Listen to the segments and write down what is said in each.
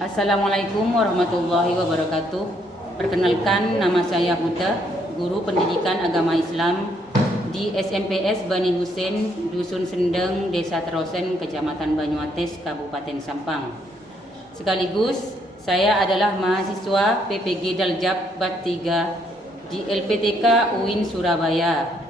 Assalamualaikum warahmatullahi wabarakatuh. Perkenalkan, nama saya Huda, guru pendidikan agama Islam di SMPS Bani Husein, Dusun Sendeng, Desa Terosen, Kecamatan Banyuates, Kabupaten Sampang. Sekaligus saya adalah mahasiswa PPG Daljab Bat 3 di LPTK UIN Surabaya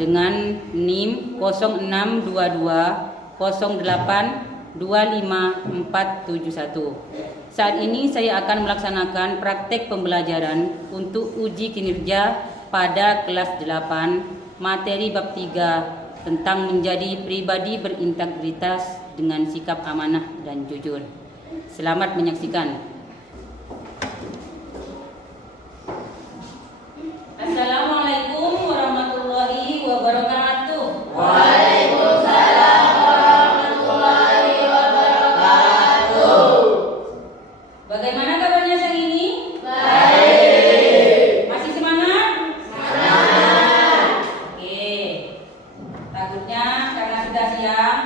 dengan NIM 0622 08 25471. Saat ini saya akan melaksanakan praktek pembelajaran untuk uji kinerja pada kelas 8 materi bab 3 tentang menjadi pribadi berintegritas dengan sikap amanah dan jujur. Selamat menyaksikan. Assalamualaikum warahmatullahi wabarakatuh. Bagaimana kabarnya siang ini? Baik. Masih semangat? Semangat. Oke. Takutnya karena sudah siang,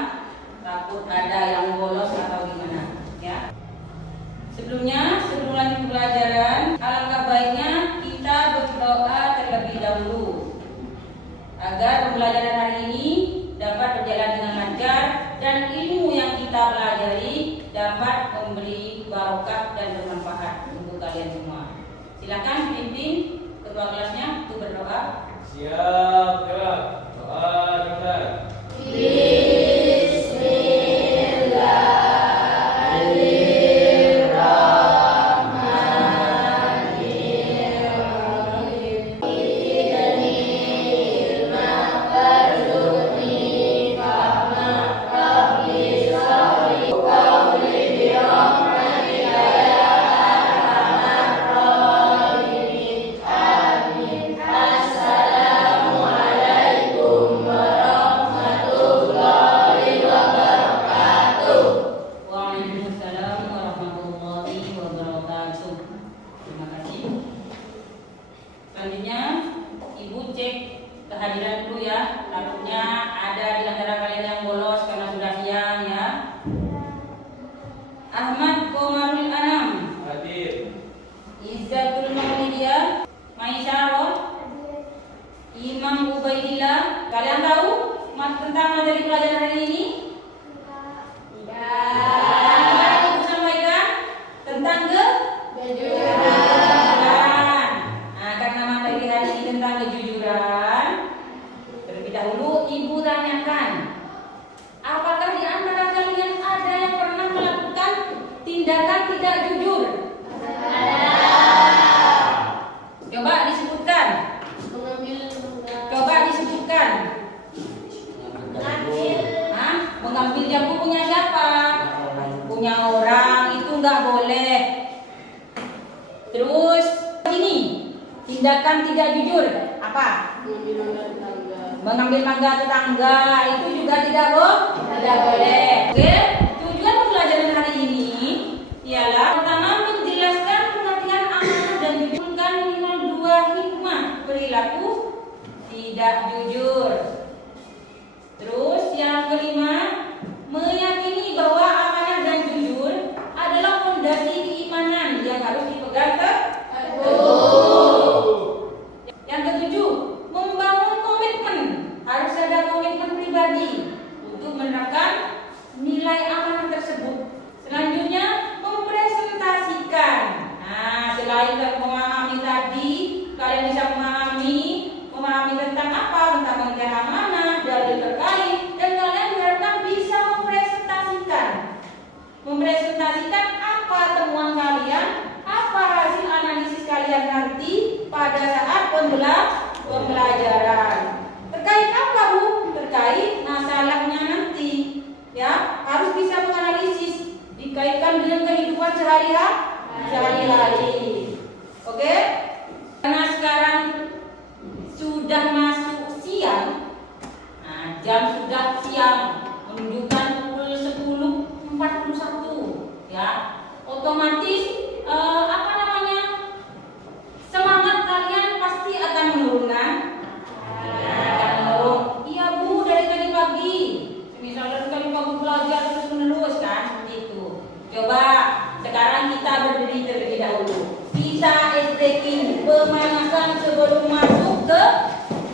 takut ada yang bolos atau gimana, ya. Sebelum lanjut pelajaran, alangkah baiknya kita berdoa terlebih dahulu agar pembelajaran hari ini dapat berjalan dengan lancar dan ilmu yang kita pelajari dapat memberi barokah dan bermanfaat untuk kalian semua. Silakan pimpin ketua kelasnya untuk berdoa. Siap, gerak. Doa dimulai. Selanjutnya, Ibu cek kehadiran dulu ya. Takutnya ada di antara kalian yang bolos karena sudah siang ya. Ahmad Komarul Anam, Hadir. Izzatul Maulidiyah, Maisyarah, Imam Ubaidillah. Kalian tahu tentang materi pelajaran hari ini? Tidak. Ibu sampaikan tentang tentang kejujuran. Terlebih dahulu Ibu tanyakan, apakah di antara kalian ada yang pernah melakukan tindakan tidak jujur? Ada. Coba disebutkan. Mengambil jamu punya siapa? Punya orang, itu nggak boleh. Terus ini tindakan tidak jujur apa? Mengambil mangga tetangga itu juga tidak boleh. Oke, tujuan pembelajaran hari ini ialah pertama menjelaskan pengertian amanah dan jujur kan minimal 2 hikmah perilaku tidak jujur. Terus yang kelima, meyakini bahwa amanah dan jujur adalah fondasi keimanan yang harus dipegang teguh. Yang ketujuh, membangun komitmen. Harus ada komitmen pribadi untuk menerapkan nilai amanah tersebut. Selanjutnya, mempresentasikan. Nah, selain memahami tadi, kalian bisa memahami tentang apa? Tentang pengertian amanah, dalil terkait, dan kalian diharapkan bisa mempresentasikan apa temuan kalian, apa hasil analisis kalian nanti pada saat pembelajaran. Terkait apa, Bu? Terkait masalahnya nanti. Ya, harus bisa menganalisis dikaitkan dengan kehidupan sehari-hari. Oke? Karena sekarang sudah masuk siang. Nah, jam sudah siang, menunjukkan pukul 10.41 ya. Otomatis semangat kalian pasti akan menurun kan? Iya Bu, dari tadi pagi. Misalnya dari tadi pagi belajar terus menerus kan, seperti itu. Coba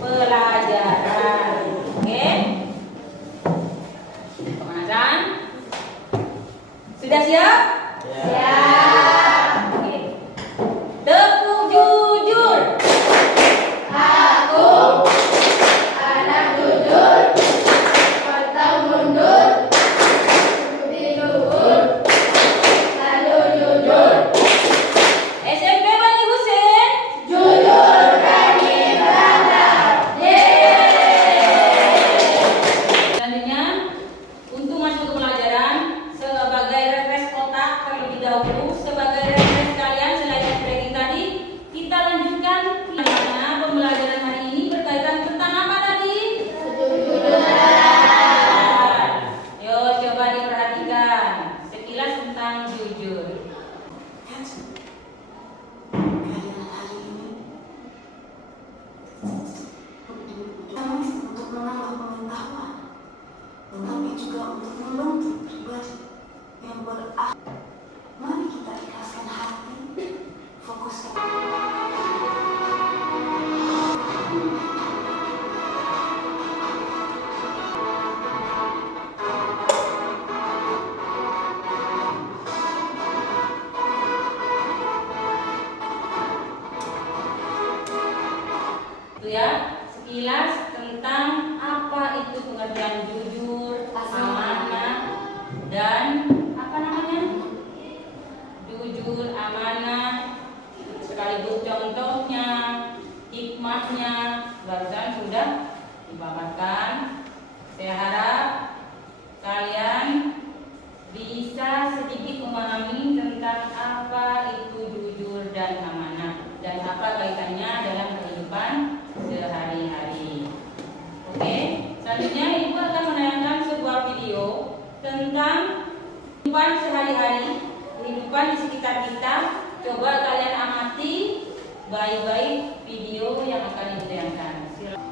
pelajaran. Oke? Pemanasan? Sudah siap? Siap. Oke. Tepuk jujur. Aku anak jujur, pantang mundur, budi luhur, selalu jujur. SMP Bani Husin. Jujur berani bangga. Selanjutnya, untuk masuk ke pelajaran, sebagai refresh otak terlebih dahulu, sebagai refresh kalian selain training tadi, kita lanjutkan karena pembelajaran hari ini berkaitan tentang apa tadi? Kejujuran. Yo, coba diperhatikan sekilas tentang jujur. Untuk menambah pengetahuan, tetapi juga untuk membentuk pribadi yang berakhlak. Mari kita ikhlaskan hati, fokuskan. Itu ya, sekilas tentang apa itu pengertian jujur, amanah, dan apa namanya? Jujur, amanah, sekaligus contohnya, hikmahnya, barusan sudah dipaparkan. Saya harap kalian bisa sedikit memahami tentang apa itu jujur dan amanah dan apa kaitannya dalam kehidupan sehari-hari. Oke, selanjutnya Ibu akan menayangkan sebuah video tentang kehidupan sehari-hari, kehidupan di sekitar kita. Coba kalian amati baik-baik video yang akan Ibu tayangkan. Silakan.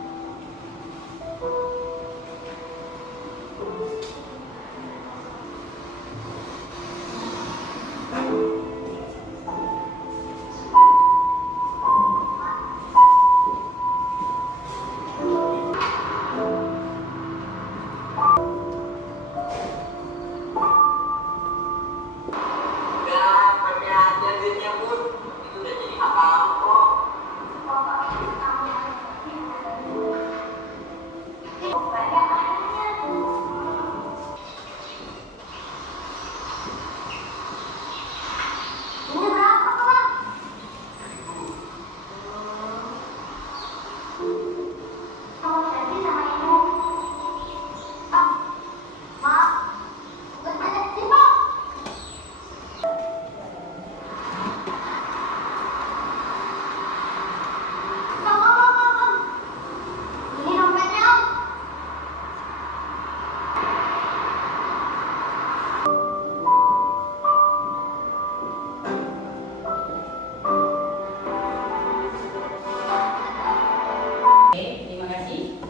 Oke, terima kasih.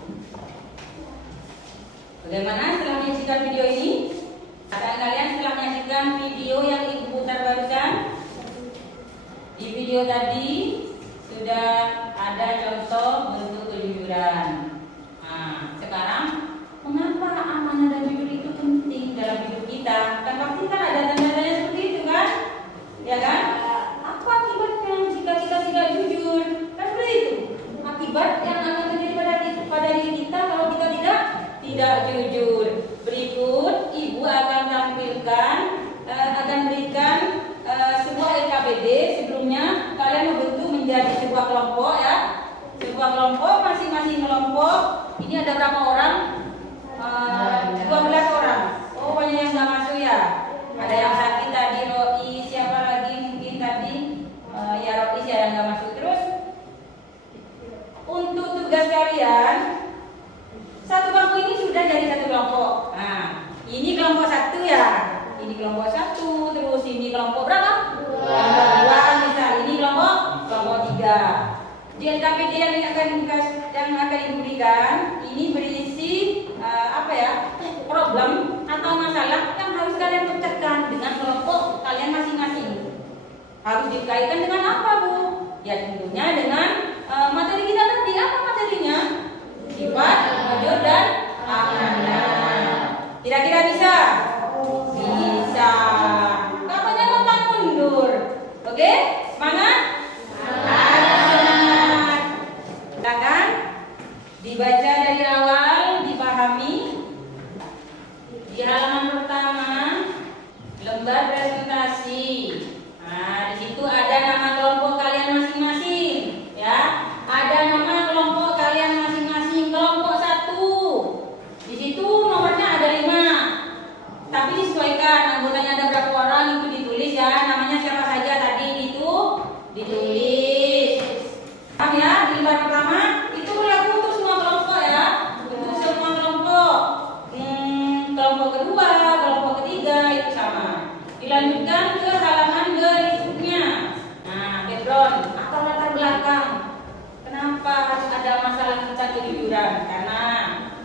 Bagaimana setelah menyaksikan video ini? Apakah kalian setelah menyaksikan video yang Ibu putar barusan? Di video tadi sudah ada contoh bentuk kejujuran. Nah, sekarang mengapa amanah dan jujur itu penting dalam hidup kita? Kan pasti kan ada tanda-tanda seperti itu kan? Ya kan? Apa akibatnya jika kita tidak jujur? Kan seperti itu. Akibat yang akan terjadi pada diri kita kalau kita tidak jujur. Berikut Ibu akan tampilkan, akan berikan sebuah LKPD. Sebelumnya kalian membentuk menjadi sebuah kelompok ya. Sebuah kelompok, masing-masing kelompok. Ini ada berapa orang? 12 orang. Oh, banyak yang nggak masuk ya. Ada yang sakit tadi, Roi, siapa lagi mungkin tadi? Ya Roi sih yang nggak masuk. Terus untuk tugas kalian, satu bangku ini sudah jadi satu kelompok. Nah, ini kelompok satu ya. Ini kelompok satu, terus ini kelompok berapa? Kelompok dua, misal ini kelompok tiga. Di LKPD yang akan Ibu berikan, ini berisi apa ya? Problem atau masalah yang harus kalian pecahkan dengan kelompok kalian masing-masing. Harus dikaitkan dengan apa, Bu? Ya tentunya dengan materi kita tadi. Apa materinya? Oke, semangat? Semangat. Silakan dibaca dari awal, dipahami. Di halaman pertama, lembar presentasi. Nah, di situ ada nama kelompok kalian masing-masing, ya. Ada nama kelompok kalian masing-masing. Kelompok 1. Di situ nomornya ada 5. Tapi disesuaikan anggotanya ada berapa orang itu ditulis ya. Namanya siapa saja tadi itu ditulis. Paham ya? Di lembar pertama itu berlaku untuk semua kelompok ya. Untuk semua kelompok. Kelompok kedua, kelompok ketiga itu sama. Dilanjutkan ke halaman berikutnya. Nah, background atau latar belakang. Kenapa harus ada masalah kita kejujuran? Karena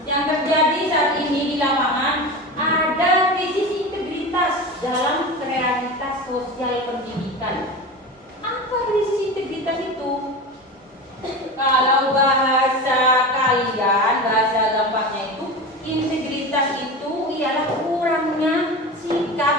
yang terjadi saat ini di lapangan ada krisis integritas dalam realitas sosial pendidikan. Apa krisis integritas itu? Kalau bahasa kalian, bahasa gampangnya itu, integritas itu ialah kurangnya sikap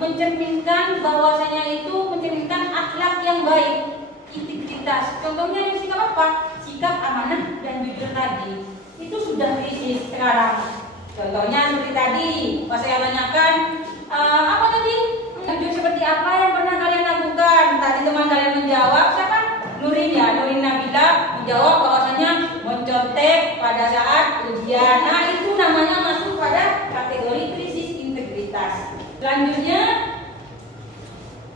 mencerminkan bahwasanya itu mencerminkan akhlak yang baik, integritas. Contohnya yang sikap apa? Sikap amanah dan jujur tadi. Itu sudah krisis sekarang. Contohnya seperti tadi, pas saya tanyakan, apa tadi? Jujur seperti apa yang pernah kalian lakukan? Tadi teman kalian menjawab, siapa? Nurin ya, Nurin Nabila menjawab bahwasanya mencontek pada saat ujian. Nah, itu namanya masuk pada kategori krisis integritas. Selanjutnya,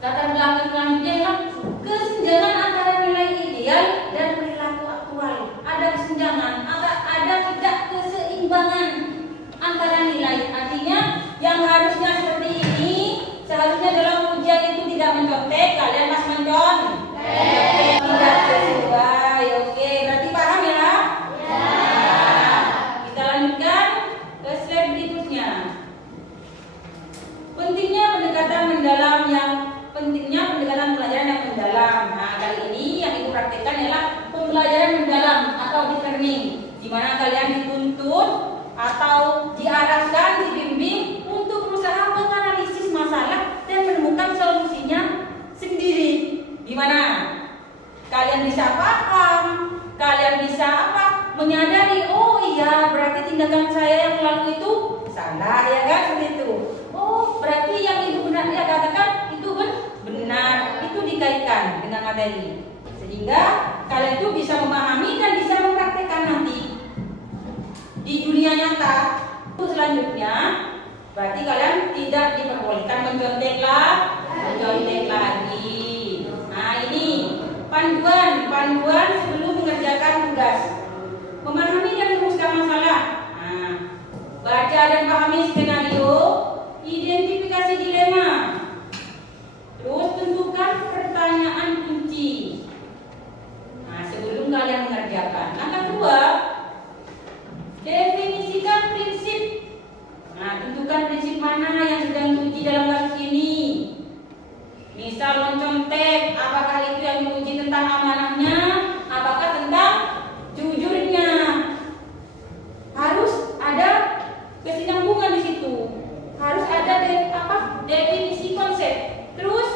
latar belakang selanjutnya adalah kesenjangan antara nilai ideal dan perilaku aktual. Ada kesenjangan, ada tidak keseimbangan antara nilai. Artinya yang harusnya seperti ini, seharusnya dalam ujian itu tidak mencontek, kalian pas mencontek, tidak sesuai. Oke, berarti paham ya? Ya. Kita lanjutkan ke slide berikutnya. Pentingnya pendekatan pelajaran yang mendalam. Nah, kali ini yang ibu praktekkan adalah pembelajaran mendalam atau deep learning, di mana kalian dituntut atau diarahkan, dibimbing untuk berusaha menganalisis masalah dan menemukan solusinya sendiri. Di mana kalian bisa paham, kalian bisa menyadari, oh iya berarti tindakan saya yang lalu itu salah ya kan, seperti itu. Oh berarti yang ibu benar ya katakan itu benar, itu dikaitkan dengan materi, sehingga kalian itu bisa memahami dan bisa mempraktekkan nanti di dunia nyata. Selanjutnya berarti kalian tidak diperbolehkan mencontek lagi. Nah ini panduan sebelum mengerjakan tugas. Memahami dan merumuskan masalah. Nah, baca dan pahami skenario, identifikasi dilema. Terus tentukan pertanyaan kunci. Nah, sebelum kalian mengerjakan. Langkah kedua, definisikan prinsip. Nah, tentukan prinsip mana yang sedang diuji dalam kasus ini. Misal mencontek, apakah itu yang diuji tentang amanahnya, apakah tentang jujurnya. Harus ada kesinambungan di situ. Harus ada definisi konsep. Terus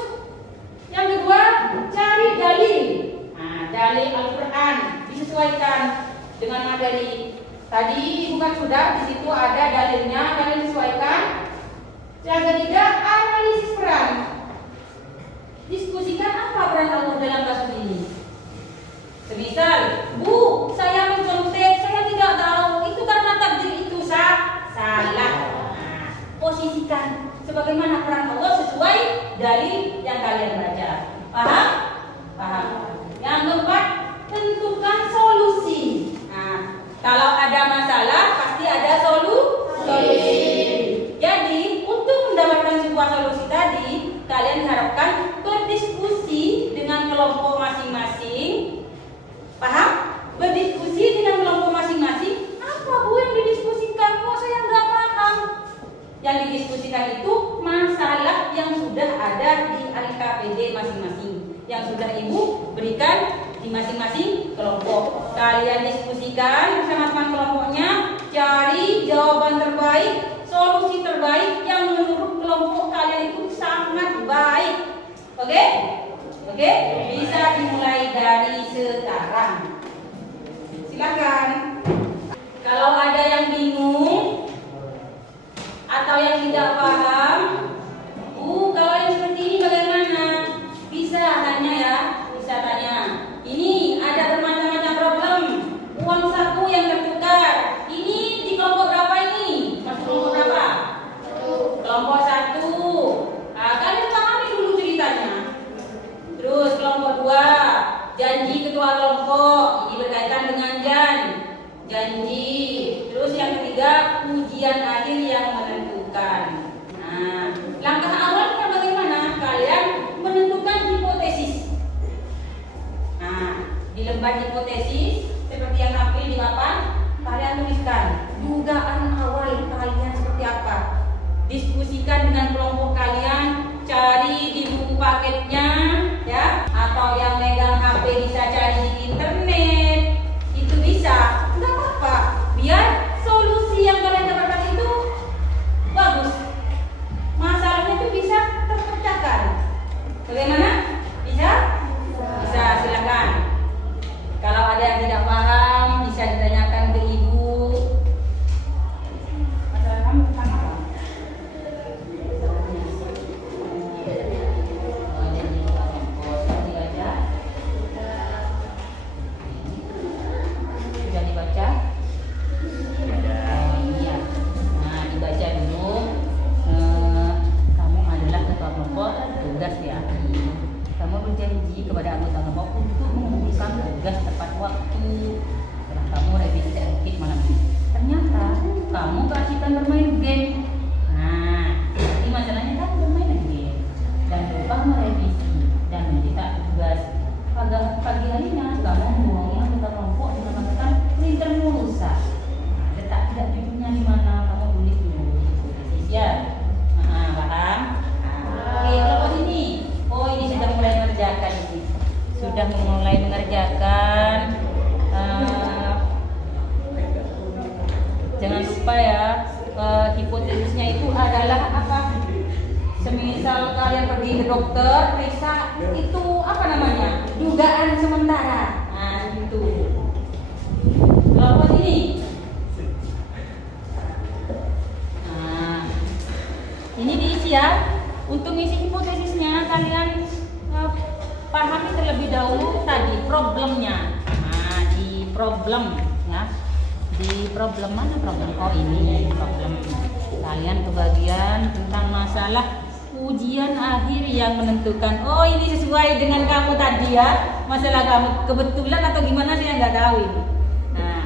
yang kedua, cari dalil. Nah, dalil Al-Qur'an disesuaikan dengan materi. Tadi bukan sudah di situ ada dalilnya, kalian sesuaikan. Yang ketiga, analisis peran. Diskusikan apa peran Allah dalam kasus ini. Semisal, Bu, saya mencontek, saya tidak tahu, itu karena takdir itu salah. Nah, posisikan sebagaimana peran Allah sesuai dalil yang kalian baca. Paham? Paham. Yang keempat, tentukan solusi. Nah, kalau ada masalah pasti ada solusi. Jadi, untuk mendapatkan sebuah solusi tadi, kalian diharapkan berdiskusi dengan kelompok masing-masing. Paham? Berdiskusi dengan kelompok masing-masing. Apa Bu yang didiskusikan? Kok saya nggak paham? Yang didiskusikan itu masalah yang sudah ada di LKPD masing-masing, yang sudah Ibu berikan di masing-masing kelompok. Kalian diskusikan bersama teman kelompoknya, cari jawaban terbaik, solusi terbaik yang menurut kelompok kalian itu sangat baik. Oke? sekarang. Silakan. Kalau ada yang bingung atau yang tidak paham, kalau yang seperti ini bagaimana? Bisa tanya ya, bisa tanya. Ini ada bermacam-macam problem. Uang saku yang tertukar. Ini di kelompok berapa ini? Masuk kelompok berapa? Kelompok 1. Nah, kalian pahami dulu ceritanya. Terus kelompok 2, janji ketua kelompok. Ini berkaitan dengan janji. Terus yang ketiga, ujian akhir yang menentukan. Nah, langkah awalnya bagaimana? Kalian menentukan hipotesis. Nah, di lembar hipotesis seperti yang tampil di papan, kalian tuliskan dugaan awal kalian seperti apa. Diskusikan dengan kelompok kalian, cari di buku paketnya, ya, atau yang megang HP bisa cari di internet. Itu bisa, nggak apa-apa. Biar solusi yang kalian dapatkan itu bagus. Masalahnya itu bisa terpecahkan. Bagaimana? Bisa? Bisa, silakan. Kalau ada yang tidak paham, bisa ditanyakan ke ibu. Masalah kamu tentang apa? Sudah dibaca? Iya. Nah, dibaca dulu. Kamu adalah ketua kelompok, tugas ya. Kamu berjanji kepada anggota kelompok untuk mengumpulkan tugas tepat waktu. Setelah kamu revisi sedikit malam ini, ternyata kamu keasikan bermain game. Nah, jadi masalahnya kamu bermain game dan lupa merevisi dan mencetak tugas. Pagi harinya kamu membohongi anggota kelompok dengan mengatakan printermu rusak. Nah, letak tidak judulnya di mana, kamu tulis dulu hipotesis ya. Nah, paham? Oke, kelompok ini. Oh, ini sudah mulai mengerjakan ini. Sudah mulai mengerjakan. Jangan lupa ya, hipotesisnya itu adalah apa? Semisal kalian pergi ke dokter, periksa itu apa namanya? Dugaan sementara. Nah, itu. Kelompok ini. Nah, ini diisi ya. Untuk mengisi hipotesisnya kalian pahami terlebih dahulu tadi problemnya. Nah, di problem ya. Di problem mana problem? Oh, ini problem. Kalian kebagian tentang masalah ujian akhir yang menentukan. Oh, ini sesuai dengan kamu tadi ya. Masalah kamu kebetulan atau gimana saya nggak tahu ini. Nah,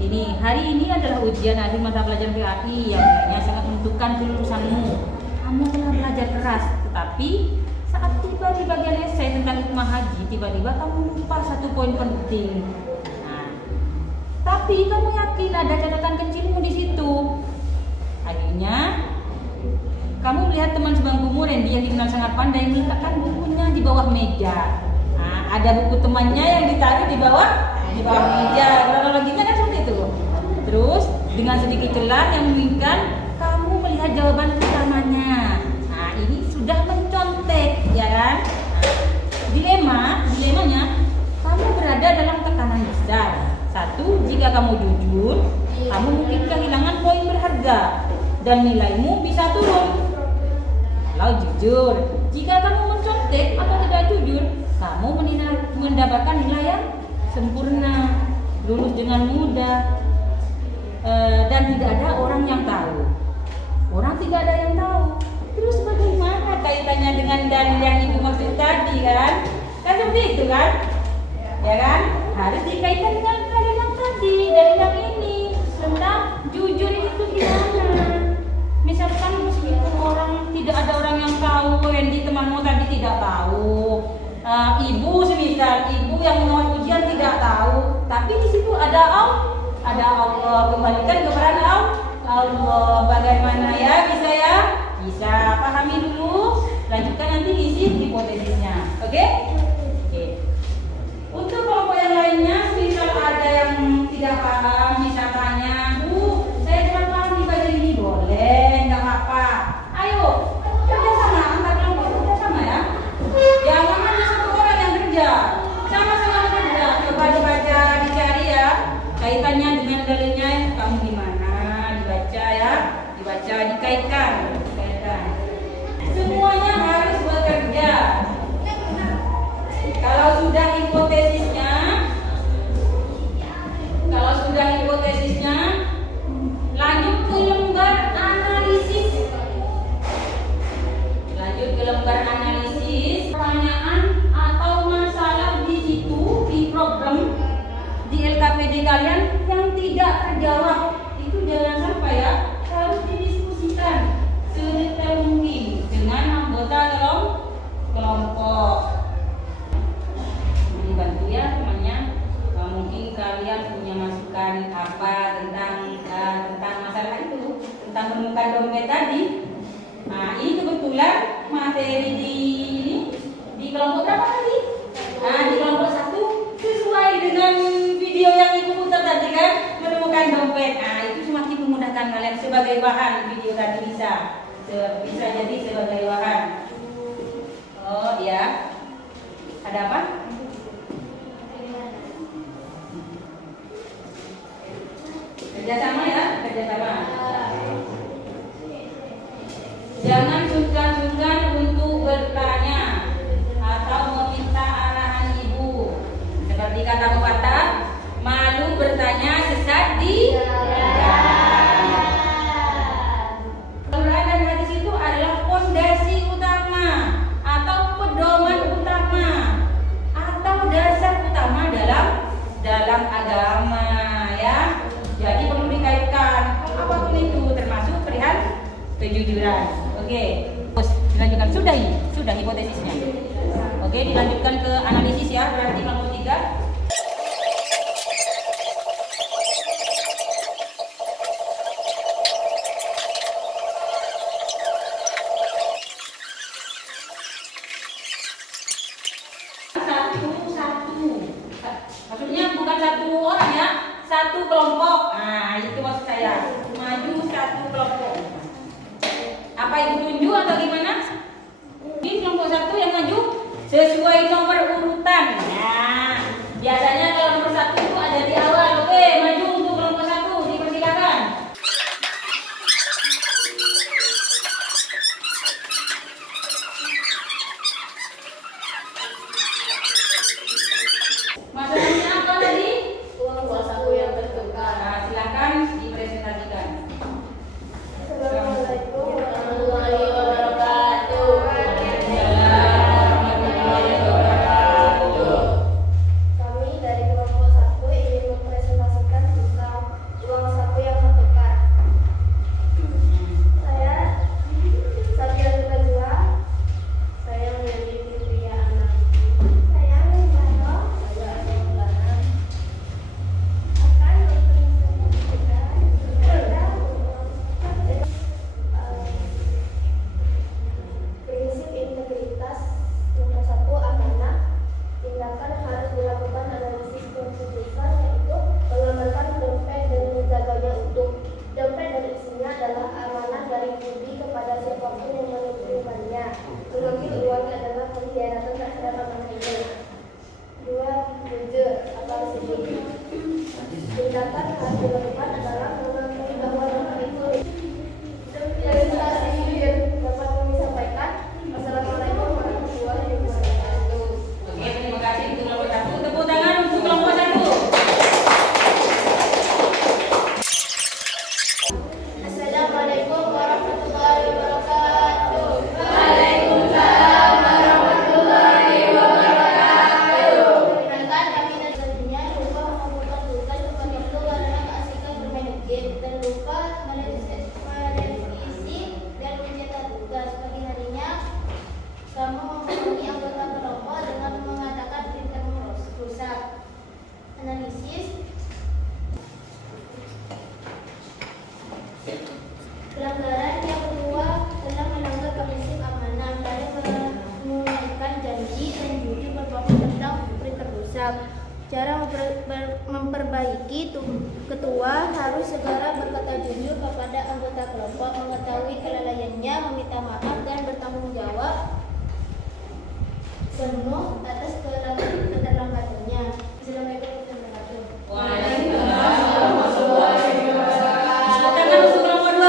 ini hari ini adalah ujian akhir mata pelajaran PAI yang akhirnya sangat menentukan kelulusanmu. Kamu telah belajar keras, tetapi saat tiba di bagian esai tentang hikmah haji, tiba-tiba kamu lupa satu poin penting. Nah, tapi kamu yakin ada catatan kecilmu di situ. Akhirnya kamu melihat teman sebangkumu Randy yang dikenal sangat pandai meletakkan bukunya di bawah meja. Nah, ada buku temannya yang ditaruh di bawah meja. Kronologinya kan seperti itu. Terus dengan sedikit celah yang memungkinkan kamu melihat jawaban utamanya. Nah, ini sudah mencontek, ya kan? Nah, dilemanya kamu berada dalam tekanan besar. Satu, jika kamu jujur, kamu mungkin kehilangan poin berharga dan nilaimu bisa turun. Kalau jujur, jika kamu mencontek atau tidak jujur, kamu mendapatkan nilai yang sempurna, lulus dengan mudah, dan tidak ada orang yang tahu. Orang tidak ada yang tahu. Terus bagaimana kaitannya dengan dan yang ibu maksud tadi kan? Kan seperti itu kan? Ya kan? Harus dikaitkan dengan dalil yang tadi, dari yang ini tentang jujur itu gimana? Misalkan meskipun tidak ada orang yang tahu, Randy temanmu tadi tidak tahu, ibu semisal ibu yang mau ujian tidak tahu, tapi di situ ada Allah, kembalikan kepada Allah. Bagaimana ya? Bisa ya? Bisa. Pahami dulu, lanjutkan nanti isi hipotesisnya. Oke? Oke. Untuk kelompok yang lainnya, misal ada yang tidak paham, misal tanya, Bu, saya tidak paham di bagian ini, boleh, nggak apa-apa. Ayo, kerjasama antar kelompok, kerjasama ya. Jangan hanya satu orang yang kerja, sama-sama kerja. lembar analisis pertanyaan atau masalah di situ di program di LKPD kalian yang tidak terjawab. Itu jangan sampai ya, harus didiskusikan sedetail mungkin dengan anggota dalam kelompok. Bantu ya temannya. Mungkin kalian punya masukan apa tentang masalah itu, tentang menemukan dompet tadi. Nah, ini kebetulan materi di kelompok berapa tadi? Nah, di kelompok 1 sesuai dengan video yang ibu putar tadi kan, menemukan dompet. Nah, itu semakin memudahkan kalian sebagai bahan video tadi bisa jadi sebagai bahan. Oh ya, ada apa? Kerjasama ya, kerjasama. Jangan sungkan-sungkan untuk bertanya atau meminta arahan ibu. Seperti kata pepatah, malu bertanya sesat di jalan. Quran dan hadis itu adalah fondasi utama atau pedoman utama atau dasar utama dalam agama ya. Jadi perlu dikaitkan apapun itu, termasuk perihal kejujuran. Oke, terus dilanjutkan. Sudah hipotesisnya. Oke, dilanjutkan ke analisis ya. Berarti nomor 3. Maksudnya bukan satu orang ya, satu kelompok. Nah, itu maksud saya. Maju satu kelompok. Apa ibu tunjuk atau gimana? Ini kelompok 1 yang maju sesuai nomor urutan. Nah, biasanya kalau nomor 1 itu ada di awal. Oke, maju untuk kelompok 1, dipersilakan. Masalahnya apa tadi? Kelompok 1 yang tertukar. Nah, silakan dipresentasikan. Assalamualaikum warahmatullahi wabarakatuh. Kami dari kelompok 1 ingin mempresentasikan tentang uang saku yang tertukar. Saya Sabia Najwa. Saya menjadi Fitria anak. Saya Mano. Saya Maulana. Akan mempresentasikan tentang prinsip integritas. Nomor 1, amanah. Tindakan harus dilakukan analisis keputusan, yaitu mengamankan dompet dan menjaganya utuh. Dompet dan isinya adalah amanah dari budi kepada siapapun yang menerimanya. Mengambil uang adalah pengkhianatan terhadap amanah itu. 2, jujur atau sedih. Tindakan harus dilakukan adalah mengakui bahwa dompet itu dapat kami sampaikan. Wassalamualaikum warahmatullahi wabarakatuh. Oke, terima kasih untuk kelompok 1. Tepuk tangan untuk kelompok 1. Assalamualaikum warahmatullahi wabarakatuh. Waalaikumsalam warahmatullahi wabarakatuh. Perkenalkan, kami nantinya lupa mengumpulkan tugas seperti itu karena keasikan bermain game dan lupa merevisi dan mencetak tugas. Pagi harinya kamu menghubungi anggota kelompok dengan mengatakan printer rusak. Analisis. Pelanggaran yang kedua telah melanggar prinsip amanah dan menunaikan janji dan judi berbohong tentang printer rusak. Cara memperbaiki ketua harus segera berkata jujur kepada anggota kelompok, mengetahui kelalaiannya, meminta maaf dan bertanggung jawab penuh atas keterlambatannya. Assalamualaikum warahmatullahi wabarakatuh. Waalaikumsalam warahmatullahi wabarakatuh. Tepuk tangan untuk kelompok 2.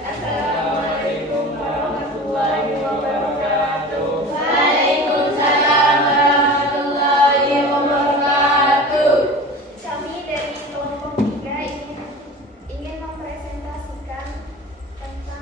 Assalamualaikum warahmatullahi wabarakatuh. Waalaikumsalam warahmatullahi wabarakatuh. Kami dari kelompok 3 ingin mempresentasikan tentang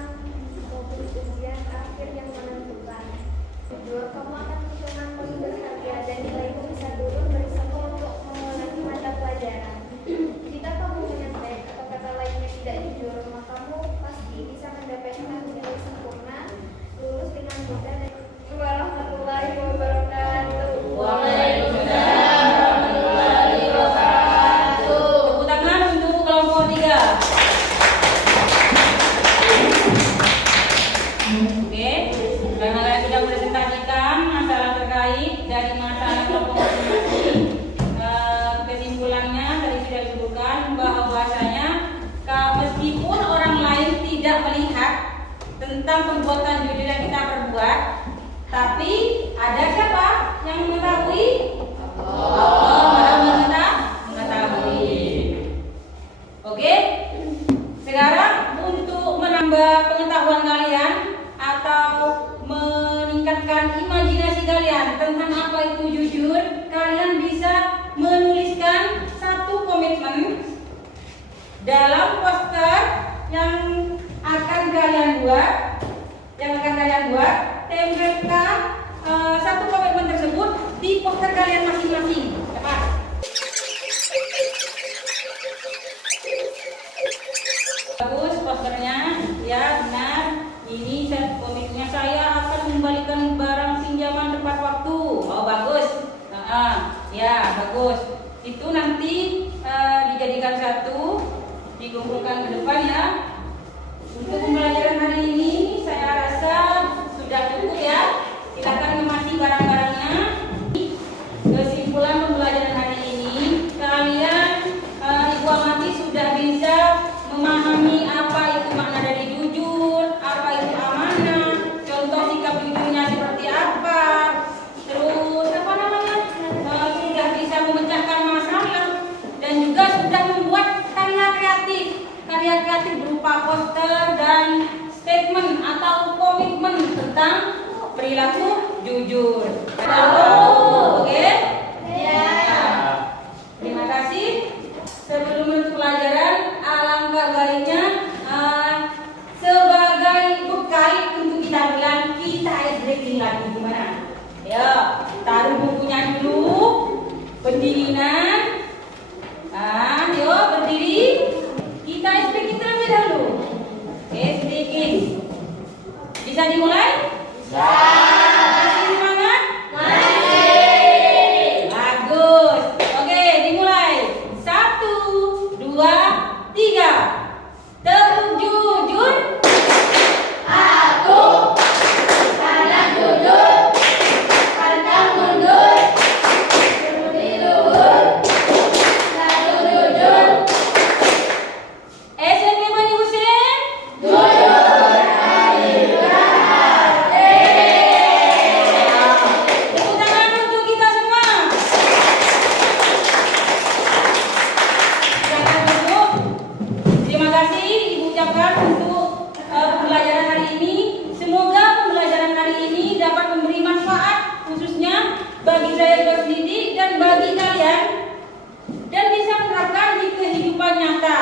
melihat tentang perbuatan jujur yang kita perbuat, tapi ada siapa yang mengetahui? Allah Maha mengetahui. Oke? Sekarang untuk menambah pengetahuan kalian atau meningkatkan imajinasi kalian tentang apa itu jujur, kalian bisa menuliskan satu komitmen dalam poster yang akan kalian buat, tempelkan satu komitmen tersebut di poster kalian masing-masing. Cepat. Bagus posternya, ya benar. Ini komitmennya, saya akan membalikan barang pinjaman tepat waktu. Oh bagus. Ya bagus. Itu nanti dijadikan satu, dikumpulkan ke depan ya. Untuk pembelajaran hari ini saya rasa sudah cukup ya. Silakan mengamati barang-barangnya. Kesimpulan pembelajaran hari ini, kalian Ibu amati sudah bisa memahami apa itu makna dari jujur, apa itu amanah, contoh sikap jujurnya seperti apa, terus sudah bisa memecahkan masalah, dan juga sudah membuat karya kreatif berupa poster dan statement atau komitmen tentang perilaku jujur. Oke? Terima kasih. Sebelum menutup pelajaran, alangkah baiknya sebagai bekal untuk kita bilang kita breaking lagi gimana? Ya, taruh bukunya dulu, pendirian. Yuk berdiri. Kita speaking terlebih dahulu. Oke, speaking. Bisa dimulai? Bisa. Masih semangat? Masih. Bagus. Oke, dimulai. 1, 2, 3. Tepuk jujur. Aku karena jujur, pantang mundur, budi luhur, selalu jujur. SMP Bani Husein. Jujur adalah hati. Tepuk tangan untuk kita semua. Silakan duduk. Terima kasih Ibu ucapkan untuk pembelajaran hari ini. Semoga pembelajaran hari ini dapat memberi manfaat khususnya bagi saya sebagai pendidik dan bagi kalian, dan bisa menerapkan di kehidupan nyata.